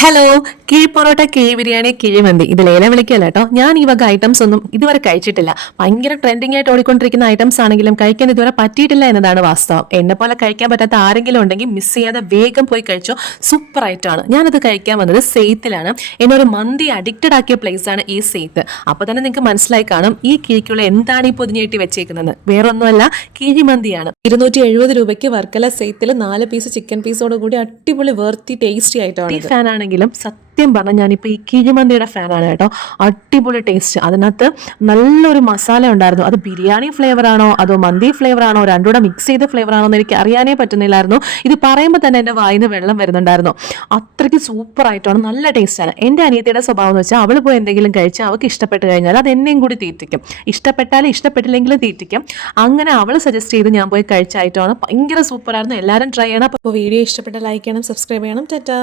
Hello, കിഴി പൊറോട്ട, കിഴി ബിരിയാണി, കിഴിമന്തി ഇതിലേല വിളിക്കല്ല കേട്ടോ. ഞാൻ ഈ വക ഐറ്റംസ് ഒന്നും ഇതുവരെ കഴിച്ചിട്ടില്ല. ഭയങ്കര ട്രെൻഡിങ് ആയിട്ട് ഓടിക്കൊണ്ടിരിക്കുന്ന ഐറ്റംസ് ആണെങ്കിലും കഴിക്കാൻ ഇതുവരെ പറ്റിയിട്ടില്ല എന്നതാണ് വാസ്തവം. എന്നെ പോലെ കഴിക്കാൻ പറ്റാത്ത ആരെങ്കിലും ഉണ്ടെങ്കിൽ മിസ് ചെയ്യാതെ വേഗം പോയി കഴിച്ചോ. സൂപ്പർ ആയിട്ടാണ്. ഞാനത് കഴിക്കാൻ വന്നത് സെയ്ത്തിലാണ്. എന്നൊരു മന്തി അഡിക്റ്റഡ് ആക്കിയ പ്ലേസ് ആണ് ഈ സെയ്ത്ത്. അപ്പോൾ തന്നെ നിങ്ങൾക്ക് മനസ്സിലായി കാണും ഈ കിഴിക്കുള്ള എന്താണ് ഈ പൊതിഞ്ഞേട്ടി വെച്ചേക്കുന്നത്. വേറൊന്നുമല്ല, കിഴിമന്തിയാണ്. 270 രൂപയ്ക്ക് വർക്കല സെയ്ത്തിൽ 4 പീസ് ചിക്കൻ പീസോട് കൂടി അടിപൊളി വേർത്തി ടേസ്റ്റി ആയിട്ടാണ്. ഫാനാണെങ്കിലും സത്യം പറഞ്ഞാൽ ഞാനിപ്പോൾ ഈ കിഴിമന്തിയുടെ ഫാനാണ് കേട്ടോ. അടിപൊളി ടേസ്റ്റ്. അതിനകത്ത് നല്ലൊരു മസാല ഉണ്ടായിരുന്നു. അത് ബിരിയാണി ഫ്ലേവർ ആണോ അതോ മന്തി ഫ്ലേവർ ആണോ രണ്ടുകൂടെ മിക്സ് ചെയ്ത ഫ്ലേവർ ആണോ എന്ന് എനിക്ക് അറിയാനേ പറ്റുന്നില്ലായിരുന്നു. ഇത് പറയുമ്പോൾ തന്നെ എൻ്റെ വായിന്ന് വെള്ളം വരുന്നുണ്ടായിരുന്നു. അത്രയ്ക്ക് സൂപ്പർ ആയിട്ടാണ്, നല്ല ടേസ്റ്റാണ്. എൻ്റെ അനിയത്തിയുടെ സ്വഭാവം എന്ന് വെച്ചാൽ അവൾ പോയി എന്തെങ്കിലും കഴിച്ചാൽ അവൾക്ക് ഇഷ്ടപ്പെട്ട് കഴിഞ്ഞാൽ അത് എന്നെയും കൂടി തീറ്റിക്കും. ഇഷ്ടപ്പെട്ടാലും ഇഷ്ടപ്പെട്ടില്ലെങ്കിലും തീറ്റിക്കും. അങ്ങനെ അവൾ സജസ്റ്റ് ചെയ്ത് ഞാൻ പോയി കഴിച്ച ഐറ്റമാണ്. ഭയങ്കര സൂപ്പറായിരുന്നു. എല്ലാവരും ട്രൈ ചെയ്യണം. അപ്പോൾ വീഡിയോ ഇഷ്ടപ്പെട്ട ലൈക്ക് ചെയ്യണം, സബ്സ്ക്രൈബ് ചെയ്യണം. ടാറ്റാ.